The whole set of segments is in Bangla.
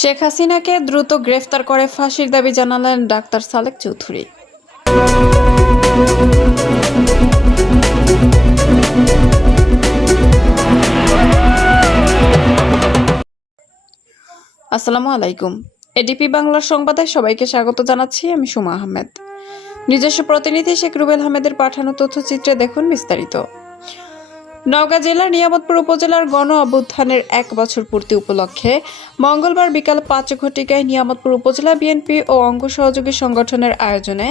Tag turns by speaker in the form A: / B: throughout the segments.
A: শেখ হাসিনাকে দ্রুত গ্রেফতার করে ফাঁসির দাবি জানালেন ডাক্তার সালেক চৌধুরী। আসসালামু আলাইকুম। এডিপি বাংলার সংবাদে সবাইকে স্বাগত জানাচ্ছি, আমি সুমা আহমেদ। নিজস্ব প্রতিনিধি শেখ রুবেল আহমেদের পাঠানো তথ্যচিত্রে দেখুন বিস্তারিত। নওগাঁ জেলার নিয়ামতপুর উপজেলার গণ অভ্যুত্থানের এক বছর পূর্তি উপলক্ষে মঙ্গলবার বিকাল পাঁচ ঘটিকায় নিয়ামতপুর উপজেলা বিএনপি ও অঙ্গ সহযোগী সংগঠনের আয়োজনে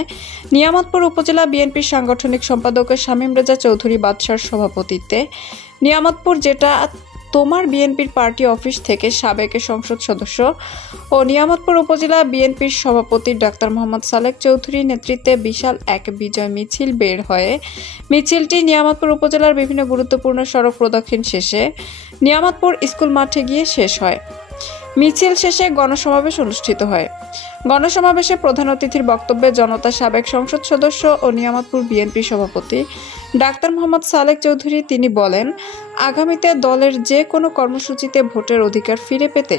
A: নিয়ামতপুর উপজেলা বিএনপির সাংগঠনিক সম্পাদক শামীম রেজা চৌধুরী বাদশার সভাপতিত্বে নিয়ামতপুর যেটা তোমার বিএনপির পার্টি অফিস থেকে সাবেক সংসদ সদস্য ও নিয়ামতপুর উপজেলা বিএনপির সভাপতি ডাক্তার মোহাম্মদ সালেক চৌধুরীর নেতৃত্বে বিশাল এক বিজয় মিছিল বের হয়ে মিছিলটি নিয়ামতপুর উপজেলার বিভিন্ন গুরুত্বপূর্ণ সড়ক প্রদক্ষিণ শেষে নিয়ামতপুর স্কুল মাঠে গিয়ে শেষ হয়। মিছিল শেষে গণসমাবেশ অনুষ্ঠিত হয়। গণসমাবেশে প্রধান অতিথির বক্তব্যে জনতা সাবেক সংসদ সদস্য ও নিয়ামতপুর বিএনপি সভাপতি ডাক্তার মোহাম্মদ সালেক চৌধুরী তিনি বলেন, আগামীতে দলের যে কোনো কর্মসূচিতে ভোটের অধিকার ফিরে পেতে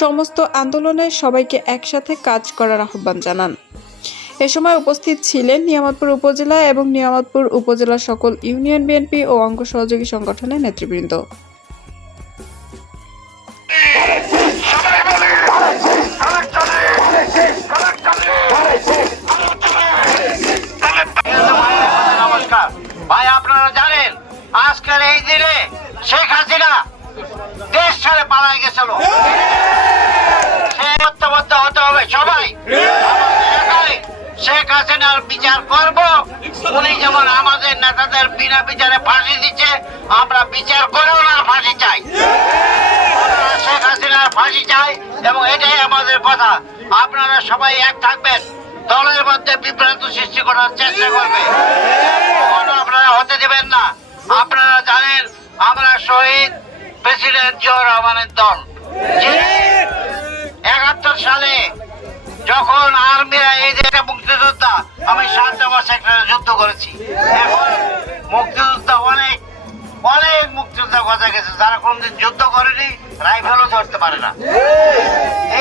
A: সমস্ত আন্দোলনে সবাইকে একসাথে কাজ করার আহ্বান জানান। এ সময় উপস্থিত ছিলেন নিয়ামতপুর উপজেলা এবং নিয়ামতপুর উপজেলার সকল ইউনিয়ন বিএনপি ও অঙ্গ সহযোগী সংগঠনের নেতৃবৃন্দ।
B: আজকের এই দিনে শেখ হাসিনা দেশ ছেড়ে পালাই গেছিল। হতে হবে সবাই। শেখ হাসিনার বিচার করব। উনি যেমন আমাদের নেতাদের বিনা বিচারে ফাঁসি দিচ্ছে, আমরা বিচার করেও না ফাঁসি চাই। শেখ হাসিনার ফাঁসি চাই এবং এটাই আমাদের কথা। আপনারা সবাই এক থাকবেন, দলের মধ্যে বিভ্রান্ত সৃষ্টি করার চেষ্টা করবে আপনারা হতে দেবেন না। আপনারা জানেন আমরা শহীদ প্রেসিডেন্ট জিয়া রহমানের দল। একাত্তর সালে যখন আর্মিরা এই যে একটা মুক্তিযোদ্ধা আমি সাত নম্বর সেক্টরে যুদ্ধ করেছি। এখন মুক্তিযোদ্ধা অনেক অনেক মুক্তিযোদ্ধা কথা গেছে যারা কোনদিন যুদ্ধ করেনি রাইফেলও ধরতে পারে না।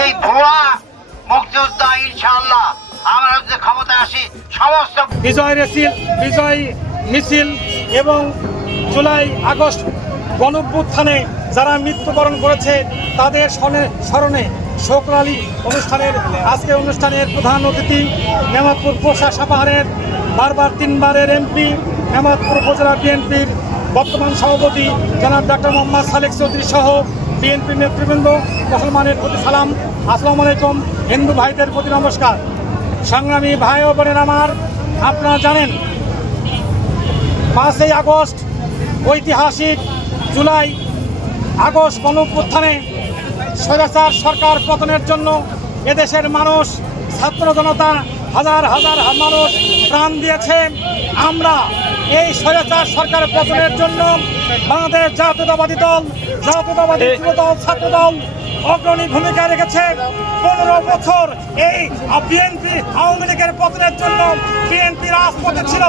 B: এই ভুয়া মুক্তিযোদ্ধা ইনশাআল্লাহ আমরা যদি ক্ষমতা আসি সমস্ত
C: বিজয় রেসিল বিজয় মিছিল এবং জুলাই, আগস্ট গণভ্যুত্থানে যারা মৃত্যুবরণ করেছে, তাদের স্মরণে- শোকরালি অনুষ্ঠানের, আজকে অনুষ্ঠানের প্রধান অতিথি নেমাদপুর পোষা সাপাহারের, বারবার তিনবারের এমপি নেমাদপুর উপজেলা বিএনপির বর্তমান সভাপতি জনাব ডাক্তার মোহাম্মদ সালেক চৌধুরী সহ বিএনপির নেতৃবৃন্দ, মুসলমানের প্রতি সালাম। আসসালামু আলাইকুম, হিন্দু ভাইদের প্রতি নমস্কার। সংগ্রামী ভাই ও বোনের আমার, আপনারা জানেন, পাঁচই আগস্ট ঐতিহাসিক জুলাই আগস্ট গণপ্রত্থানে স্বৈরাচার সরকার পতনের জন্য এদেশের মানুষ ছাত্র জনতা হাজার হাজার মানুষ প্রাণ দিয়েছে। আমরা এই স্বৈরাচার সরকার পতনের জন্য বাংলাদেশ জাতীয়তাবাদী দল জাতীয়তাবাদী যুব দল ছাত্র দল অগ্রণী ভূমিকা রেখেছে পনেরো বছর এই বিএনপি আওয়ামী লীগের পতনের জন্য বিএনপি রাজপথে ছিল।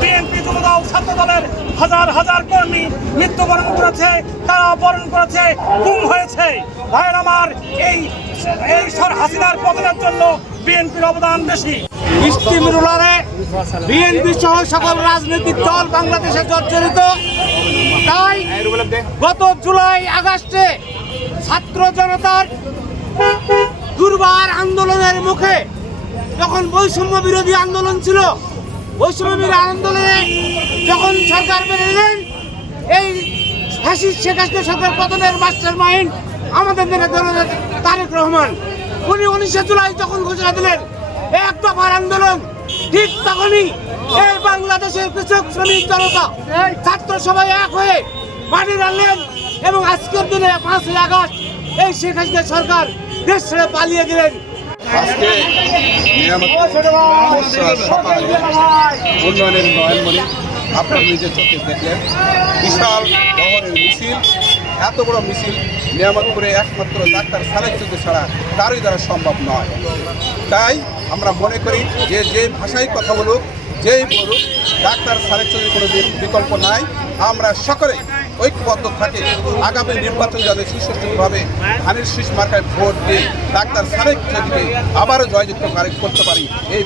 C: বিএনপি যুবদল ছাত্র দলের হাজার হাজার কর্মী মৃত্যুবরণ করেছে, তারা বরণ করেছে, গুম হয়েছে। ভাইয়ের আমার এই এই সর হাসিনার পতনের জন্য বিএনপির অবদান বেশি।
D: স্টিমুলারে বিএনপি সহ সকল রাজনৈতিক দল বাংলাদেশে জর্জরিত। তাই গত জুলাই আগস্টে ছাত্র জনতার দুর্বার আন্দোলনের মুখে যখন বৈষম্য বিরোধী আন্দোলন ছিল বৈষম্য বিরোধী আন্দোলনে যখন সরকার নিলেন এই ফ্যাসিস্ট শেখ হাসিনা সরকার পতনের মাস্টার মাইন্ড আমাদের নেতা দলের তারেক রহমান। উনি উনিশে জুলাই যখন ঘোষণা দিলেন, এক দফার আন্দোলন, ঠিক তখনই এই বাংলাদেশের কৃষক শ্রমিক জনতা, ছাত্র সবাই এক হয়ে মাটি আনলেন এবং আজকের দিনে পাঁচই আগস্ট এই শেখ হাসিনা সরকার দেশ ছেড়ে পালিয়ে গেলেন।
E: আজকে নিরাপত্তা সকালে উন্নয়নের নয়নমণি আপনার নিজের চোখে দেখলেন। বিশাল বহরের মিছিল এত বড় মিছিল নিয়ামতপুরে একমাত্র ডাক্তার সালেক চৌধুরী ছাড়া কারোই দ্বারা সম্ভব নয়। তাই আমরা মনে করি যে যে ভাষায় কথা বলুক যেই বলুক ডাক্তার সালেক চৌধুরীর কোনো বিকল্প নাই। আমরা সকলে ঐক্যবদ্ধ থাকে। আগামী নির্বাচন যাতে সুষ্ঠুভাবে ধানের শীষ মার্কায় ভোট দিয়ে ডাক্তার সারেক চৌধুরী আবারও জয়যুক্ত করতে পারি, এই